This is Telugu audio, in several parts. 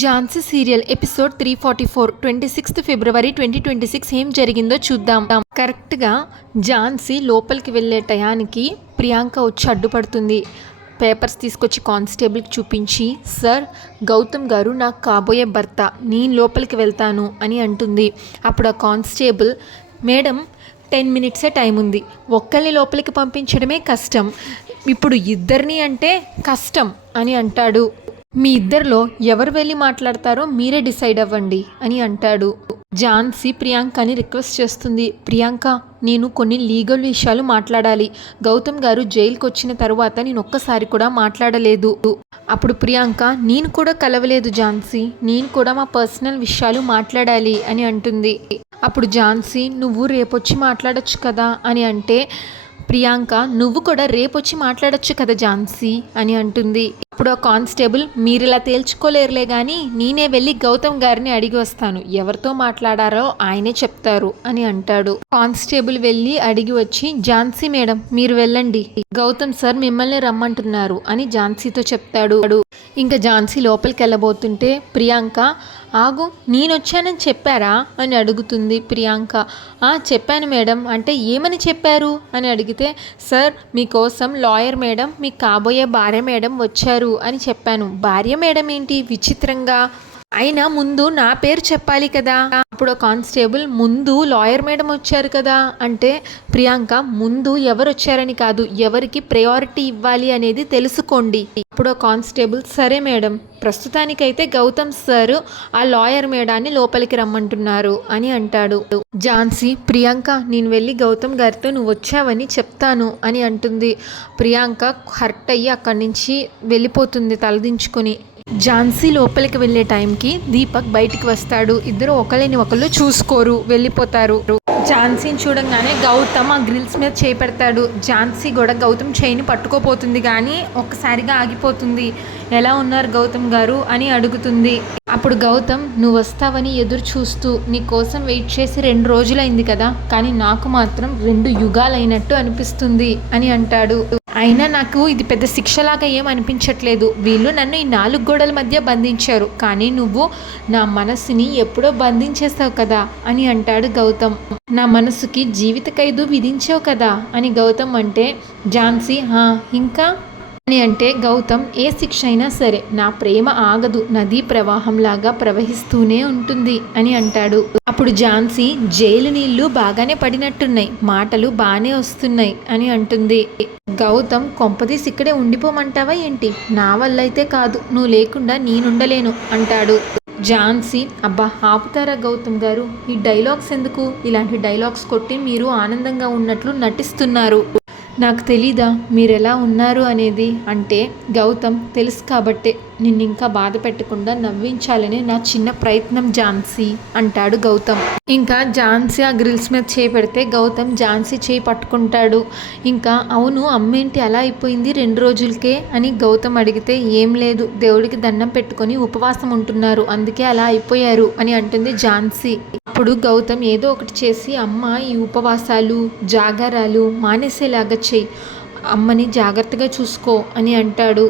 ఝాన్సీ సీరియల్ ఎపిసోడ్ 344 26 ఫిబ్రవరి 2026 ఏం జరిగిందో చూద్దాం. కరెక్ట్గా ఝాన్సీ లోపలికి వెళ్ళే టయానికి ప్రియాంక వచ్చి అడ్డుపడుతుంది. పేపర్స్ తీసుకొచ్చి కానిస్టేబుల్కి చూపించి, సార్ గౌతమ్ గారు నాకు కాబోయే భర్త, నేను లోపలికి వెళ్తాను అని అంటుంది. అప్పుడు ఆ కానిస్టేబుల్, మేడం 10 మినిట్సే టైం ఉంది, ఒక్కరిని లోపలికి పంపించడమే కష్టం, ఇప్పుడు ఇద్దరిని అంటే కష్టం అని అంటాడు. మీ ఇద్దరిలో ఎవరు వెళ్ళి మాట్లాడతారో మీరే డిసైడ్ అవ్వండి అని అంటాడు. ఝాన్సీ ప్రియాంకని రిక్వెస్ట్ చేస్తుంది. ప్రియాంక, నేను కొన్ని లీగల్ విషయాలు మాట్లాడాలి. గౌతమ్ గారు జైలుకి వచ్చిన తర్వాత నేను ఒక్కసారి కూడా మాట్లాడలేదు. అప్పుడు ప్రియాంక, నేను కూడా కలవలేదు ఝాన్సీ, నేను కూడా మా పర్సనల్ విషయాలు మాట్లాడాలి అని అంటుంది. అప్పుడు ఝాన్సీ, నువ్వు రేపొచ్చి మాట్లాడొచ్చు కదా అని అంటే, ప్రియాంక, నువ్వు కూడా రేపొచ్చి మాట్లాడొచ్చు కదా ఝాన్సీ అని అంటుంది. అప్పుడు ఆ కానిస్టేబుల్, మీరు ఇలా తేల్చుకోలేరులే కానీ నేనే వెళ్ళి గౌతమ్ గారిని అడిగి వస్తాను, ఎవరితో మాట్లాడారో ఆయనే చెప్తారు అని అంటాడు. కానిస్టేబుల్ వెళ్ళి అడిగి వచ్చి, ఝాన్సీ మేడం మీరు వెళ్ళండి, గౌతమ్ సార్ మిమ్మల్ని రమ్మంటున్నారు అని ఝాన్సీతో చెప్తాడు. ఇంకా ఝాన్సీ లోపలికి వెళ్ళబోతుంటే ప్రియాంక, ఆగు, నేనొచ్చానని చెప్పారా అని అడుగుతుంది. ప్రియాంక, చెప్పాను మేడం, అంటే ఏమని చెప్పారు అని అడిగితే, సార్ మీకోసం లాయర్ మేడం, మీ కాబోయే భార్య మేడం వచ్చారు అని చెప్పాను. భార్య మేడం ఏంటి విచిత్రంగా, అయినా ముందు నా పేరు చెప్పాలి కదా. అప్పుడు కానిస్టేబుల్, ముందు లాయర్ మేడం వచ్చారు కదా అంటే, ప్రియాంక, ముందు ఎవరు వచ్చారని కాదు, ఎవరికి ప్రయారిటీ ఇవ్వాలి అనేది తెలుసుకోండి. అప్పుడు కానిస్టేబుల్, సరే మేడం, ప్రస్తుతానికైతే గౌతమ్ సార్ ఆ లాయర్ మేడాన్ని లోపలికి రమ్మంటున్నారు అని అంటాడు. ఝాన్సీ, ప్రియాంక, నేను వెళ్ళి గౌతమ్ గారితో నువ్వు వచ్చావని చెప్తాను అని అంటుంది. ప్రియాంక హర్ట్ అయ్యి అక్కడి నుంచి వెళ్ళిపోతుంది తలదించుకొని. ఝాన్సీ లోపలికి వెళ్ళే టైంకి దీపక్ బయటికి వస్తాడు. ఇద్దరు ఒకరిని ఒకళ్ళు చూసుకోరు, వెళ్ళిపోతారు. ఝాన్సీని చూడంగానే గౌతమ్ ఆ గ్రిల్స్ మీద చేయి పెడతాడు. ఝాన్సీ కూడా గౌతమ్ చేయిని పట్టుకోపోతుంది కానీ ఒక్కసారిగా ఆగిపోతుంది. ఎలా ఉన్నారు గౌతమ్ గారు అని అడుగుతుంది. అప్పుడు గౌతమ్, నువ్వు వస్తావని ఎదురు చూస్తూ నీ కోసం వెయిట్ చేసి 2 రోజులైంది కదా, కానీ నాకు మాత్రం 2 యుగాలైనట్టు అనిపిస్తుంది అని అంటాడు. అయినా నాకు ఇది పెద్ద శిక్షలాగా ఏం అనిపించట్లేదు, వీళ్ళు నన్ను ఈ 4 గోడల మధ్య బంధించారు, కానీ నువ్వు నా మనసుని ఎప్పుడో బంధించేస్తావు కదా అని అంటాడు గౌతమ్. నా మనసుకి జీవిత ఖైదు విధించావు కదా అని గౌతమ్ అంటే, ఝాన్సీ ఇంకా అని అంటే గౌతమ్, ఏ శిక్ష అయినా సరే నా ప్రేమ ఆగదు, నదీ ప్రవాహంలాగా ప్రవహిస్తూనే ఉంటుంది అని అంటాడు. అప్పుడు ఝాన్సీ, జైలు నీళ్లు బాగానే పడినట్టున్నాయి, మాటలు బాగానే వస్తున్నాయి అని అంటుంది. గౌతమ్, కొంపదీసి ఇక్కడే ఉండిపోమంటావా ఏంటి, నా వల్ల అయితే కాదు, నువ్వు లేకుండా నేనుండలేను అంటాడు. ఝాన్సీ, అబ్బా ఆపుతారా గౌతమ్ గారు, ఈ డైలాగ్స్ ఎందుకు, ఇలాంటి డైలాగ్స్ కొట్టి మీరు ఆనందంగా ఉన్నట్లు నటిస్తున్నారు, నాకు తెలీదా మీరు ఎలా ఉన్నారు అనేది అంటే, గౌతమ్, తెలుసు కాబట్టే నిన్ను ఇంకా బాధ పెట్టకుండా నవ్వించాలని నా చిన్న ప్రయత్నం ఝాన్సీ అంటాడు గౌతమ్. ఇంకా ఝాన్సీ ఆ గ్రిల్స్ మీద చేయి పెడితే గౌతమ్ ఝాన్సీ చేయి పట్టుకుంటాడు. ఇంకా అవును అమ్మేంటి అలా అయిపోయింది 2 రోజులకే అని గౌతమ్ అడిగితే, ఏం లేదు, దేవుడికి దండం పెట్టుకొని ఉపవాసం ఉంటున్నారు, అందుకే అలా అయిపోయారు అని అంటుంది ఝాన్సీ. అప్పుడు గౌతమ్ ఏదో ఒకటి చేసి, అమ్మ ఈ ఉపవాసాలు జాగారాలు మానేసేలాగా చెయ్యి, అమ్మని జాగ్రత్తగా చూసుకో అని అంటాడు.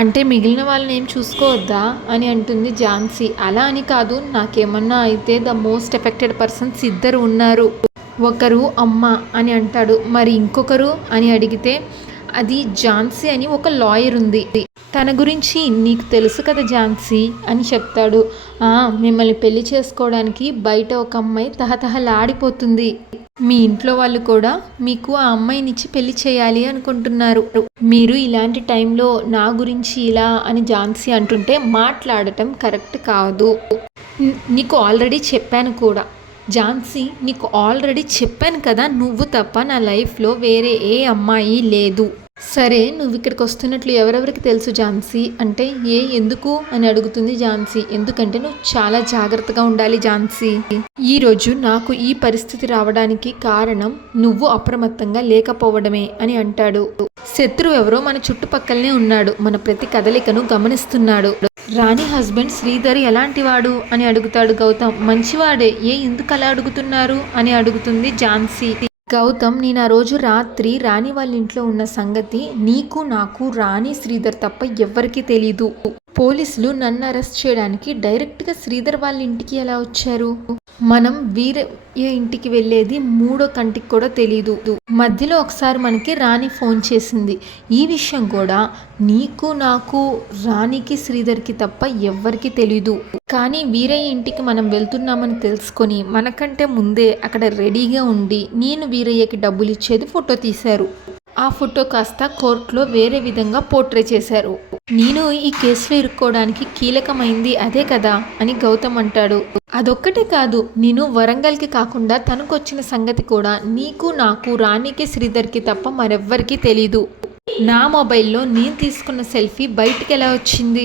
అంటే మిగిలిన వాళ్ళని ఏం చూసుకోవద్దా అని అంటుంది ఝాన్సీ. అలా అని కాదు, నాకేమన్నా అయితే ద మోస్ట్ ఎఫెక్టెడ్ పర్సన్స్ 2 ఉన్నారు, ఒకరు అమ్మ అని అంటాడు. మరి ఇంకొకరు అని అడిగితే, అది ఝాన్సీ అని ఒక లాయర్ ఉంది, తన గురించి నీకు తెలుసు కదా ఝాన్సీ అని చెప్తాడు. మిమ్మల్ని పెళ్లి చేసుకోవడానికి బయట ఒక అమ్మాయి తహతహలాడిపోతుంది, మీ ఇంట్లో వాళ్ళు కూడా మీకు ఆ అమ్మాయినిచ్చి పెళ్లి చేయాలి అనుకుంటున్నారు, మీరు ఇలాంటి టైంలో నా గురించి ఇలా అని ఝాన్సీ అంటుంటే, మాట్లాడటం కరెక్ట్ కాదు, నీకు ఆల్రెడీ చెప్పాను కూడా ఝాన్సీ, నీకు ఆల్రెడీ చెప్పాను కదా, నువ్వు తప్ప నా లైఫ్లో వేరే ఏ అమ్మాయి లేదు. సరే నువ్వు ఇక్కడికి వస్తున్నట్లు ఎవరెవరికి తెలుసు ఝాన్సీ అంటే, ఎందుకు అని అడుగుతుంది ఝాన్సీ. ఎందుకంటే నువ్వు చాలా జాగ్రత్తగా ఉండాలి ఝాన్సీ, ఈరోజు నాకు ఈ పరిస్థితి రావడానికి కారణం నువ్వు అప్రమత్తంగా లేకపోవడమే అని అంటాడు. శత్రువు ఎవరో మన చుట్టుపక్కలనే ఉన్నాడు, మన ప్రతి కదలికను గమనిస్తున్నాడు. రాణి హస్బెండ్ శ్రీధర్ ఎలాంటి వాడు అని అడుగుతాడు గౌతమ్. మంచివాడే, ఎందుకు అలా అడుగుతున్నారు అని అడుగుతుంది ఝాన్సీ. గౌతమ్, నేను ఆ రోజు రాత్రి రాణి వాళ్ళ ఇంట్లో ఉన్న సంగతి నీకు నాకు రాణి శ్రీధర్ తప్ప ఎవ్వరికీ తెలీదు, పోలీసులు నన్ను అరెస్ట్ చేయడానికి డైరెక్ట్గా శ్రీధర్ వాళ్ళ ఇంటికి ఎలా వచ్చారు? మనం వీరయ్య ఇంటికి వెళ్ళేది 3వ కంటికి కూడా తెలీదు. మధ్యలో ఒకసారి మనకి రాణి ఫోన్ చేసింది. ఈ విషయం కూడా నీకు నాకు రాణికి శ్రీధర్కి తప్ప ఎవ్వరికి తెలీదు. కానీ వీరయ్య ఇంటికి మనం వెళ్తున్నామని తెలుసుకొని మనకంటే ముందే అక్కడ రెడీగా ఉండి నేను వీరయ్యకి డబ్బులు ఇచ్చేది ఫోటో తీశారు. ఆ ఫోటో కాస్త కోర్టులో వేరే విధంగా పోర్ట్రే చేశారు. నేను ఈ కేసులో ఇరుక్కోవడానికి కీలకమైంది అదే కదా అని గౌతమ్ అంటాడు. అదొక్కటే కాదు, నేను వరంగల్కి కాకుండా తనకు వచ్చిన సంగతి కూడా నీకు నాకు రాణికి శ్రీధర్కి తప్ప మరెవ్వరికీ తెలీదు. నా మొబైల్లో నేను తీసుకున్న సెల్ఫీ బయటికి ఎలా వచ్చింది?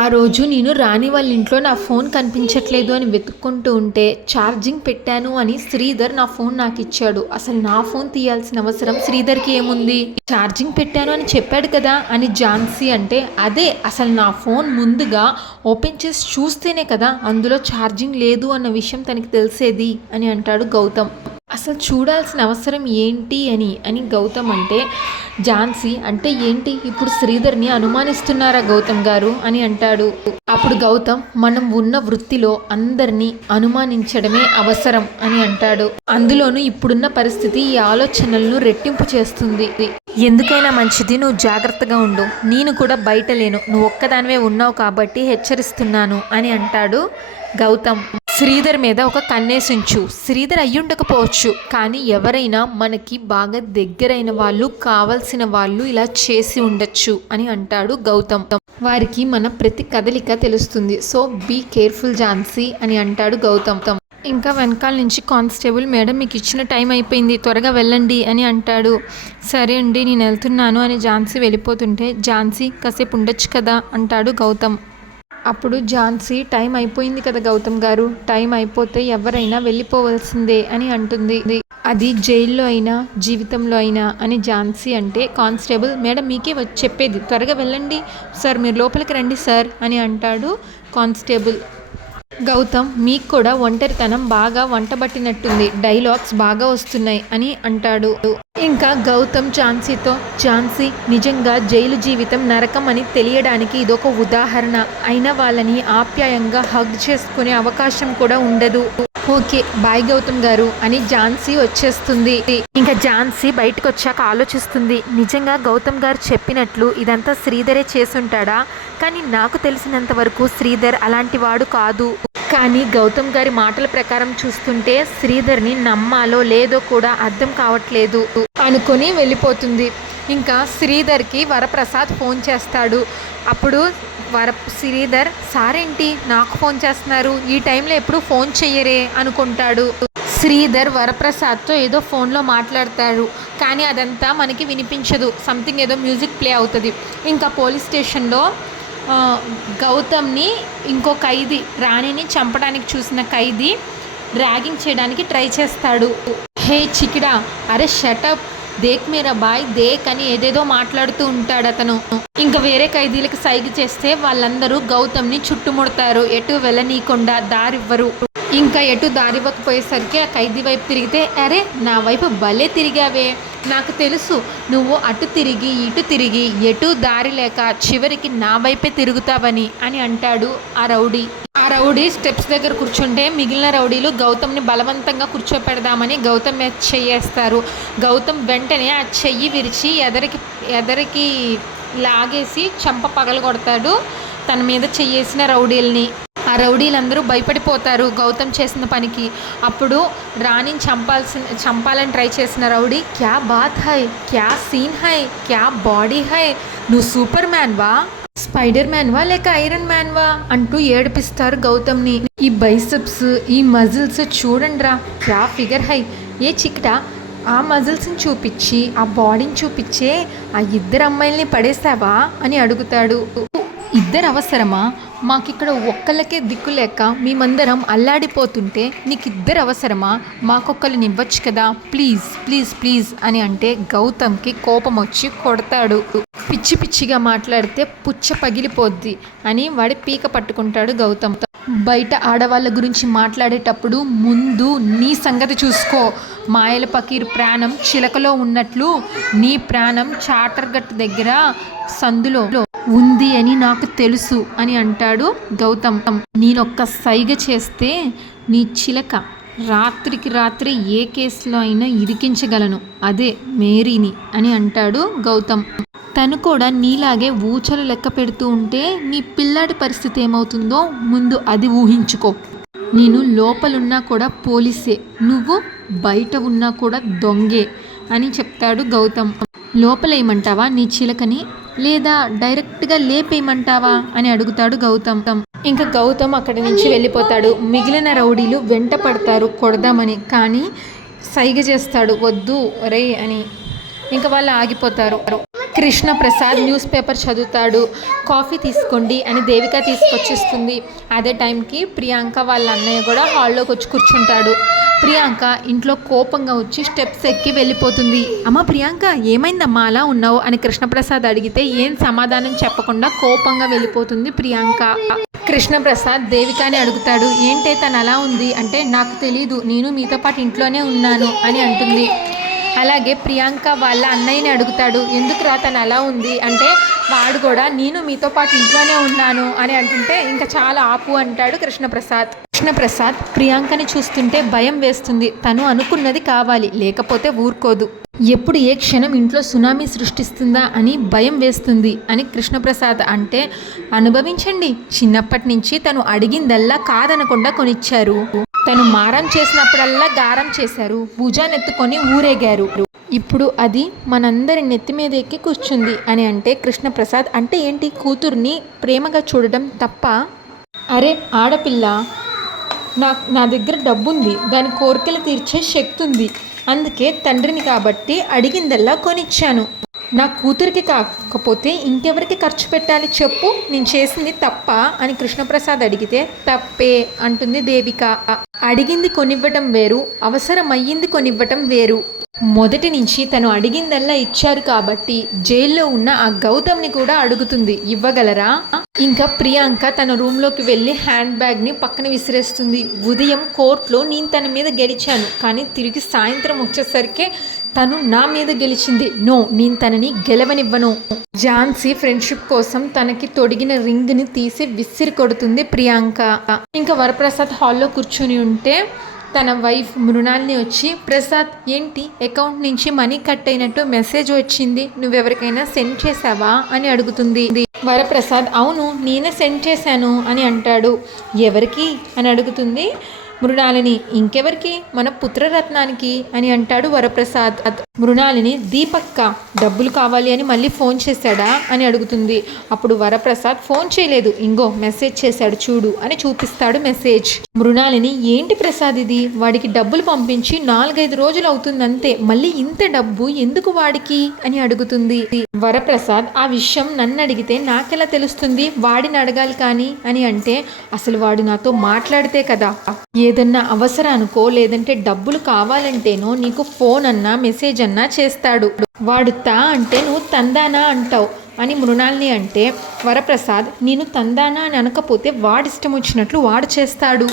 ఆ రోజు నేను రాణి వాళ్ళ ఇంట్లో నా ఫోన్ కనిపించట్లేదు అని వెతుక్కుంటూ ఉంటే ఛార్జింగ్ పెట్టాను అని శ్రీధర్ నా ఫోన్ నాకు ఇచ్చాడు. అసలు నా ఫోన్ తీయాల్సిన అవసరం శ్రీధర్కి ఏముంది? ఛార్జింగ్ పెట్టాను అని చెప్పాడు కదా అని ఝాన్సీ అంటే, అదే అసలు నా ఫోన్ ముందుగా ఓపెన్ చేసి చూస్తేనే కదా అందులో ఛార్జింగ్ లేదు అన్న విషయం తనకి తెలిసేది అని అంటాడు గౌతమ్. అసలు చూడాల్సిన అవసరం ఏంటి అని గౌతమ్ అంటే, ఝాన్సీ అంటే ఏంటి ఇప్పుడు శ్రీధర్ని అనుమానిస్తున్నారా గౌతమ్ గారు అని అంటాడు. అప్పుడు గౌతమ్ మనం ఉన్న వృత్తిలో అందరినీ అనుమానించడమే అవసరం అని అంటాడు. అందులోనూ ఇప్పుడున్న పరిస్థితి ఈ ఆలోచనలను రెట్టింపు చేస్తుంది. ఎందుకైనా మంచిది నువ్వు జాగ్రత్తగా ఉండు, నేను కూడా బయట లేను, నువ్వు ఒక్కదానివే ఉన్నావు కాబట్టి హెచ్చరిస్తున్నాను అని అంటాడు గౌతమ్. శ్రీధర్ మీద ఒక కన్నేసించు, శ్రీధర్ అయ్యుండకపోవచ్చు కానీ ఎవరైనా మనకి బాగా దగ్గరైన వాళ్ళు కావాల్సిన వాళ్ళు ఇలా చేసి ఉండొచ్చు అని అంటాడు గౌతమ్. వారికి మన ప్రతి కదలిక తెలుస్తుంది, సో బీ కేర్ఫుల్ ఝాన్సీ అని అంటాడు గౌతమ్. ఇంకా వెనకాల నుంచి కానిస్టేబుల్ మేడం మీకు ఇచ్చిన టైం అయిపోయింది, త్వరగా వెళ్ళండి అని అంటాడు. సరే అండి నేను వెళ్తున్నాను అని ఝాన్సీ వెళ్ళిపోతుంటే, ఝాన్సీ కాసేపు ఉండొచ్చు కదా అంటాడు గౌతమ్. అప్పుడు ఝాన్సీ టైం అయిపోయింది కదా గౌతమ్ గారు, టైం అయిపోతే ఎవరైనా వెళ్ళిపోవలసిందే అని అంటుంది. అది జైల్లో అయినా జీవితంలో అయినా అని ఝాన్సీ అంటే, కానిస్టేబుల్ మేడం మీకే చెప్పేది, త్వరగా వెళ్ళండి సార్, మీరు లోపలికి రండి సార్ అని అంటాడు కానిస్టేబుల్. గౌతమ్ మీకు కూడా ఒంటరితనం బాగా వంటబట్టినట్టుంది, డైలాగ్స్ బాగా వస్తున్నాయి అని అంటాడు. ఇంకా గౌతమ్ ఝాన్సీతో, ఝాన్సీ నిజంగా జైలు జీవితం నరకం అని తెలియడానికి ఇదొక ఉదాహరణ, అయిన వాళ్ళని ఆప్యాయంగా హగ్ చేసుకునే అవకాశం కూడా ఉండదు. ఓకే బాయ్ గౌతమ్ గారు అని ఝాన్సీ వచ్చేస్తుంది. ఇంకా ఝాన్సీ బయటకు వచ్చాక ఆలోచిస్తుంది, నిజంగా గౌతమ్ గారు చెప్పినట్లు ఇదంతా శ్రీధరే చేసుంటాడా? కానీ నాకు తెలిసినంత వరకు శ్రీధర్ అలాంటి వాడు కాదు. కానీ గౌతమ్ గారి మాటల ప్రకారం చూస్తుంటే శ్రీధర్ని నమ్మాలో లేదో కూడా అర్థం కావట్లేదు అనుకొని వెళ్ళిపోతుంది. ఇంకా శ్రీధర్కి వరప్రసాద్ ఫోన్ చేస్తాడు. అప్పుడు శ్రీధర్ సారేంటి నాకు ఫోన్ చేస్తున్నారు, ఈ టైంలో ఎప్పుడు ఫోన్ చెయ్యరే అనుకుంటాడు. శ్రీధర్ వరప్రసాద్తో ఏదో ఫోన్లో మాట్లాడతాడు కానీ అదంతా మనకి వినిపించదు, సంథింగ్ ఏదో మ్యూజిక్ ప్లే అవుతుంది. ఇంకా పోలీస్ స్టేషన్లో గౌతమ్ని ఇంకో ఖైదీ, రాణిని చంపడానికి చూసిన ఖైదీ ర్యాగింగ్ చేయడానికి ట్రై చేస్తాడు. హే చికిడా అరే షటప్ దేక్ మేరా బాయ్ దేక్ అని ఏదేదో మాట్లాడుతూ ఉంటాడు అతను. ఇంకా వేరే ఖైదీలకు సైగ చేస్తే వాళ్ళందరూ గౌతమ్ని చుట్టుముడతారు, ఎటు వెళ్ళనీయకుండా దారివ్వరు. ఇంకా ఎటు దారివ్వకపోయేసరికి ఆ ఖైదీ వైపు తిరిగితే, అరే నా వైపు భలే తిరిగావే, నాకు తెలుసు నువ్వు అటు తిరిగి ఇటు తిరిగి ఎటు దారి లేక చివరికి నా వైపే తిరుగుతావని అని అంటాడు ఆ రౌడీ. ఆ రౌడీ స్టెప్స్ దగ్గర కూర్చుంటే మిగిలిన రౌడీలు గౌతమ్ని బలవంతంగా కూర్చోపెడదామని గౌతమ్ మీద చెయ్యేస్తారు. గౌతమ్ వెంటనే ఆ చెయ్యి విరిచి ఎదరికి లాగేసి చంప పగలగొడతాడు తన మీద చెయ్యేసిన రౌడీల్ని. ఆ రౌడీలందరూ భయపడిపోతారు గౌతమ్ చేసిన పనికి. అప్పుడు రాణిని చంపాలని ట్రై చేసిన రౌడీ, క్యా బాత్ హై, క్యా సీన్ హై, క్యా బాడీ హై, నువ్వు సూపర్ మ్యాన్వా, స్పైడర్ మ్యాన్వా లేక ఐరన్ మ్యాన్వా అంటూ ఏడిపిస్తారు గౌతమ్ని. ఈ బైసెప్స్ ఈ మజిల్స్ చూడండిరా, క్యా ఫిగర్ హై, ఏ చిక్టా ఆ మజిల్స్ని చూపించి ఆ బాడీని చూపించే ఆ ఇద్దరు అమ్మాయిల్ని పడేసావా అని అడుగుతాడు. ఇద్దరు అవసరమా, మాకిక్కడ ఒక్కళ్ళకే దిక్కు లేక మేమందరం అల్లాడిపోతుంటే నీకు ఇద్దరు అవసరమా, మాకొక్కరిని ఇవ్వచ్చు కదా, ప్లీజ్ ప్లీజ్ ప్లీజ్ అని అంటే గౌతమ్కి కోపం వచ్చి కొడతాడు. పిచ్చి పిచ్చిగా మాట్లాడితే పుచ్చ పగిలిపోద్ది అని వాడి పీక పట్టుకుంటాడు గౌతమ్. బయట ఆడవాళ్ళ గురించి మాట్లాడేటప్పుడు ముందు నీ సంగతి చూసుకో. మాయల పకీర్ ప్రాణం చిలకలో ఉన్నట్లు నీ ప్రాణం చాటర్గట్ దగ్గర సందులో ఉంది అని నాకు తెలుసు అని అంటాడు గౌతమ్. నేనొక్క సైగ చేస్తే నీ చిలక రాత్రికి రాత్రి ఏ కేసులో అయినా ఇరికించగలను, అదే మేరీని అని అంటాడు గౌతమ్. తను కూడా నీలాగే ఊచలు లెక్క పెడుతూ ఉంటే నీ పిల్లాడి పరిస్థితి ఏమవుతుందో ముందు అది ఊహించుకో. నేను లోపలున్నా కూడా పోలీసే, నువ్వు బయట ఉన్నా కూడా దొంగే అని చెప్తాడు గౌతమ్. లోపలేయమంటావా నీ చిలకని, లేదా డైరెక్ట్గా లేపేయమంటావా అని అడుగుతాడు గౌతమ్. ఇంకా గౌతమ్ అక్కడి నుంచి వెళ్ళిపోతాడు. మిగిలిన రౌడీలు వెంట పడతారు కొడదామని, కానీ సైగ చేస్తాడు వద్దు రే అని. ఇంకా వాళ్ళు ఆగిపోతారు. కృష్ణప్రసాద్ న్యూస్ పేపర్ చదువుతాడు. కాఫీ తీసుకోండి అని దేవిక తీసుకొచ్చిస్తుంది. అదే టైంకి ప్రియాంక వాళ్ళ అన్నయ్య కూడా హాల్లోకి వచ్చి కూర్చుంటాడు. ప్రియాంక ఇంట్లో కోపంగా వచ్చి స్టెప్స్ ఎక్కి వెళ్ళిపోతుంది. అమ్మ ప్రియాంక ఏమైందమ్మా అలా ఉన్నావు అని కృష్ణప్రసాద్ అడిగితే ఏం సమాధానం చెప్పకుండా కోపంగా వెళ్ళిపోతుంది ప్రియాంక. కృష్ణప్రసాద్ దేవికాని అడుగుతాడు, ఏంటే తను అలా ఉంది అంటే నాకు తెలీదు, నేను మీతో పాటు ఇంట్లోనే ఉన్నాను అని అంటుంది. అలాగే ప్రియాంక వాళ్ళ అన్నయ్యని అడుగుతాడు, ఎందుకు రా తను అలా ఉంది అంటే వాడు కూడా నేను మీతో పాటు ఇంట్లోనే ఉన్నాను అని అంటుంటే ఇంకా చాలా ఆపు అంటాడు కృష్ణప్రసాద్. ప్రియాంకని చూస్తుంటే భయం వేస్తుంది. తను అనుకున్నది కావాలి, లేకపోతే ఊరుకోదు. ఎప్పుడు ఏ క్షణం ఇంట్లో సునామీ సృష్టిస్తుందా అని భయం వేస్తుంది అని కృష్ణప్రసాద్ అంటే, అనుభవించండి, చిన్నప్పటి నుంచి తను అడిగిందల్లా కాదనకుండా కొనిచ్చారు. తను మారం చేసినప్పుడల్లా గారం చేశారు, భుజానెత్తుకొని ఊరేగారు. ఇప్పుడు అది మనందరి నెత్తి మీద ఎక్కి కూర్చుంది అని అంటే కృష్ణప్రసాద్ అంటే ఏంటి, కూతుర్ని ప్రేమగా చూడడం తప్ప? అరే ఆడపిల్ల, నా దగ్గర డబ్బుంది, దాని కోరికలు తీర్చే శక్తి ఉంది, అందుకే తండ్రిని కాబట్టి అడిగిందల్లా కొనిచ్చాను. నా కూతురికి కాకపోతే ఇంకెవరికి ఖర్చు పెట్టాలి చెప్పు, నేను చేసింది తప్ప అని కృష్ణప్రసాద్ అడిగితే తప్పే అంటుంది దేవిక. అడిగింది కొనివ్వటం వేరు, అవసరమయ్యింది కొనివ్వటం వేరు. మొదటి నుంచి తను అడిగిందల్లా ఇచ్చారు కాబట్టి జైల్లో ఉన్న ఆ గౌతమ్ని కూడా అడుగుతుంది, ఇవ్వగలరా? ఇంకా ప్రియాంక తన రూమ్లోకి వెళ్ళి హ్యాండ్ బ్యాగ్ని పక్కన విసిరేస్తుంది. ఉదయం కోర్టులో నేను తన మీద గెలిచాను, కానీ తిరిగి సాయంత్రం వచ్చేసరికి తను నా మీద గెలిచింది. నో, నేను తనని గెలవనివ్వను. ఝాన్సీ ఫ్రెండ్షిప్ కోసం తనకి తొడిగిన రింగ్ని తీసి విసిరి కొడుతుంది ప్రియాంక. ఇంకా వరప్రసాద్ హాల్లో కూర్చొని ఉంటే తన వైఫ్ మృణాల్ని వచ్చి, ప్రసాద్ ఏంటి అకౌంట్ నుంచి మనీ కట్ అయినట్టు మెసేజ్ వచ్చింది, నువ్వెవరికైనా సెండ్ చేసావా అని అడుగుతుంది. వరప్రసాద్ అవును నేనే సెండ్ చేశాను అని అంటాడు. ఎవరికి అని అడుగుతుంది మృణాలిని. ఇంకెవరికి, మన పుత్రరత్నానికి అని అంటాడు వరప్రసాద్. మృణాలిని దీపక్క డబ్బులు కావాలి అని మళ్ళీ ఫోన్ చేశాడా అని అడుగుతుంది. అప్పుడు వరప్రసాద్ ఫోన్ చేయలేదు, ఇంగో మెసేజ్ చేశాడు చూడు అని చూపిస్తాడు మెసేజ్. మృణాలిని ఏంటి ప్రసాద్ ఇది, వాడికి డబ్బులు పంపించి 4-5 రోజులు అవుతుంది అంతే, మళ్ళీ ఇంత డబ్బు ఎందుకు వాడికి అని అడుగుతుంది. వరప్రసాద్ ఆ విషయం నన్ను అడిగితే నాకెలా తెలుస్తుంది, వాడిని అడగాలి కానీ అని అంటే, అసలు వాడు నాతో మాట్లాడితే కదా, ఏదన్నా అవసరానికో లేదంటే డబ్బులు కావాలంటేనో నీకు ఫోన్ అన్నా మెసేజ్ అన్నా చేస్తాడు. వాడు తా అంటే నువ్వు తందానా అంటావు అని మృణాల్ని అంటే, వరప్రసాద్ నేను తందానా అని అనకపోతే వాడిష్టం వచ్చినట్లు వాడు చేస్తాడు.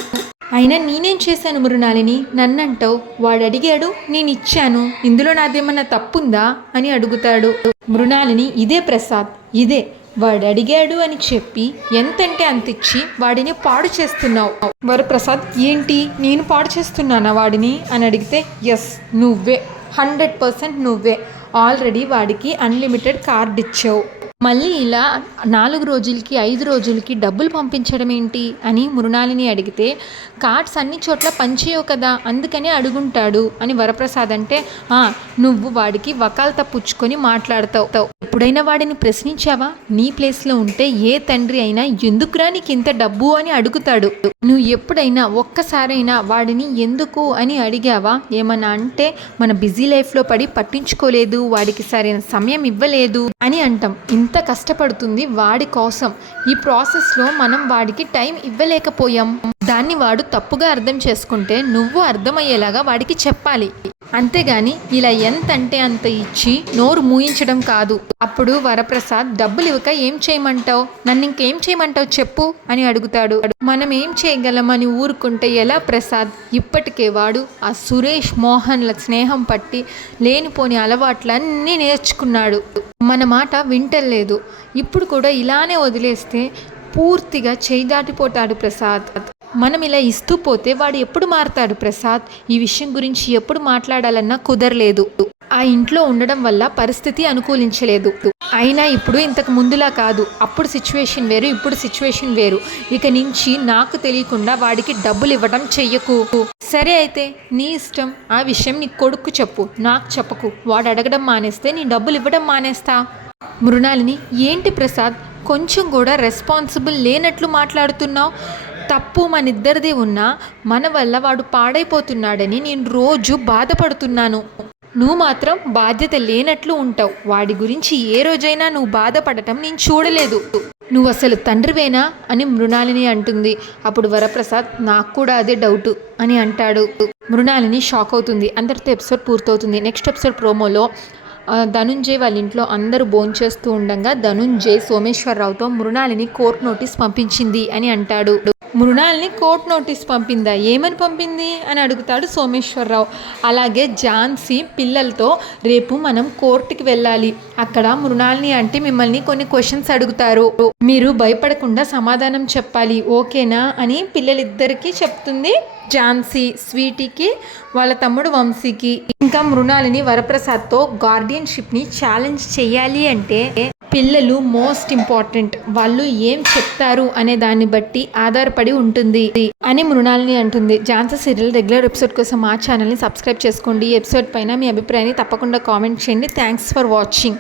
అయినా నేనేం చేశాను మృణాలిని, నన్నంటావు, వాడు అడిగాడు నేను ఇచ్చాను, ఇందులో నాదేమన్నా తప్పుందా అని అడుగుతాడు. మృణాలిని ఇదే ప్రసాద్, ఇదే వాడు అడిగాడు అని చెప్పి ఎంతంటే అంతిచ్చి వాడిని పాడు చేస్తున్నావు. వరప్రసాద్ ఏంటి నేను పాడు చేస్తున్నానా వాడిని అని అడిగితే, ఎస్ నువ్వే, 100% నువ్వే. ఆల్రెడీ వాడికి అన్లిమిటెడ్ కార్డ్ ఇచ్చావు, మళ్ళీ ఇలా 4 రోజులకి 5 రోజులకి డబ్బులు పంపించడం ఏంటి అని మృణాలిని అడిగితే, కార్డ్స్ అన్ని చోట్ల పనిచేయవు కదా అందుకనే అడుగుంటాడు అని వరప్రసాద్ అంటే, నువ్వు వాడికి వకాల్తా పుచ్చుకొని మాట్లాడతావు, ఎప్పుడైనా వాడిని ప్రశ్నించావా? నీ ప్లేస్లో ఉంటే ఏ తండ్రి అయినా ఎందుకురా నీకు ఇంత డబ్బు అని అడుగుతాడు. నువ్వు ఎప్పుడైనా ఒక్కసారైనా వాడిని ఎందుకు అని అడిగావా? ఏమన్నా అంటే మన బిజీ లైఫ్లో పడి పట్టించుకోలేదు, వాడికి సరైన సమయం ఇవ్వలేదు అని అంటాం. ఇంత కష్టపడుతుంది వాడి కోసం, ఈ ప్రాసెస్లో మనం వాడికి టైం ఇవ్వలేకపోయాం. దాన్ని వాడు తప్పుగా అర్థం చేసుకుంటే నువ్వు అర్థమయ్యేలాగా వాడికి చెప్పాలి. అంతేగాని ఇలా ఎంత అంటే అంత ఇచ్చి నోరు మూయించడం కాదు. అప్పుడు వరప్రసాద్ డబ్బులు ఇవ్వక ఏం చేయమంటావు, నన్ను ఇంకేం చేయమంటావు చెప్పు అని అడుగుతాడు. మనం ఏం చేయగలమని ఊరుకుంటే ఎలా ప్రసాద్, ఇప్పటికే వాడు ఆ సురేష్ మోహన్ల స్నేహం పట్టి లేనిపోని అలవాట్లన్నీ నేర్చుకున్నాడు. మన మాట వింటలేదు. ఇప్పుడు కూడా ఇలానే వదిలేస్తే పూర్తిగా చేయి దాటిపోతాడు ప్రసాద్. మనం ఇలా ఇస్తూ పోతే వాడు ఎప్పుడు మారతాడు ప్రసాద్. ఈ విషయం గురించి ఎప్పుడు మాట్లాడాలన్నా కుదరలేదు. ఆ ఇంట్లో ఉండడం వల్ల పరిస్థితి అనుకూలించలేదు. అయినా ఇప్పుడు ఇంతకు ముందులా కాదు. అప్పుడు సిచ్యువేషన్ వేరు, ఇప్పుడు సిచ్యువేషన్ వేరు. ఇక నుంచి నాకు తెలియకుండా వాడికి డబ్బులు ఇవ్వడం చెయ్యకు. సరే అయితే నీ ఇష్టం. ఆ విషయం నీ కొడుకు చెప్పు, నాకు చెప్పకు. వాడు అడగడం మానేస్తే నీ డబ్బులు ఇవ్వడం మానేస్తా. మృణాలిని, ఏంటి ప్రసాద్ కొంచెం కూడా రెస్పాన్సిబుల్ లేనట్లు మాట్లాడుతున్నావు. తప్పు మనిద్దరిది ఉన్నా మన వల్ల వాడు పాడైపోతున్నాడని నేను రోజు బాధపడుతున్నాను. నువ్వు మాత్రం బాధ్యత లేనట్లు ఉంటావు. వాడి గురించి ఏ రోజైనా నువ్వు బాధపడటం నేను చూడలేదు. నువ్వు అసలు తండ్రివేనా అని మృణాలిని అంటుంది. అప్పుడు వరప్రసాద్, నాకు కూడా అదే డౌటు అని అంటాడు. మృణాలిని షాక్ అవుతుంది. అందరితో ఎపిసోడ్ పూర్తవుతుంది. నెక్స్ట్ ఎపిసోడ్ ప్రోమోలో ధనుంజయ్ వాళ్ళ ఇంట్లో అందరూ భోంచేస్తూ ఉండగా ధనుంజయ్ సోమేశ్వరరావుతో మృణాలిని కోర్టు నోటీస్ పంపించింది అని అంటాడు. మృణాలిని కోర్టు నోటీస్ పంపిందా, ఏమని పంపింది అని అడుగుతాడు సోమేశ్వరరావు. అలాగే ఝాన్సీ పిల్లలతో రేపు మనం కోర్టుకి వెళ్ళాలి. అక్కడ మృణాలిని అంటే మిమ్మల్ని కొన్ని క్వశ్చన్స్ అడుగుతారు, మీరు భయపడకుండా సమాధానం చెప్పాలి, ఓకేనా అని పిల్లలిద్దరికీ చెప్తుంది ఝాన్సీ. స్వీటీకి, వాళ్ళ తమ్ముడు వంశీకి. ఇంకా మృణాలిని వరప్రసాద్తో గార్డియన్షిప్ని ఛాలెంజ్ చేయాలి అంటే పిల్లలు మోస్ట్ ఇంపార్టెంట్, వాళ్ళు ఏం చెప్తారు అనే దాన్ని బట్టి ఆధారపడి ఉంటుంది అని మృణాలిని అంటుంది. ఝాన్సీ సీరియల్ రెగ్యులర్ ఎపిసోడ్ కోసం మా ఛానల్ని సబ్స్క్రైబ్ చేసుకోండి. ఈ ఎపిసోడ్ పైన మీ అభిప్రాయాన్ని తప్పకుండా కామెంట్ చేయండి. Thanks for watching.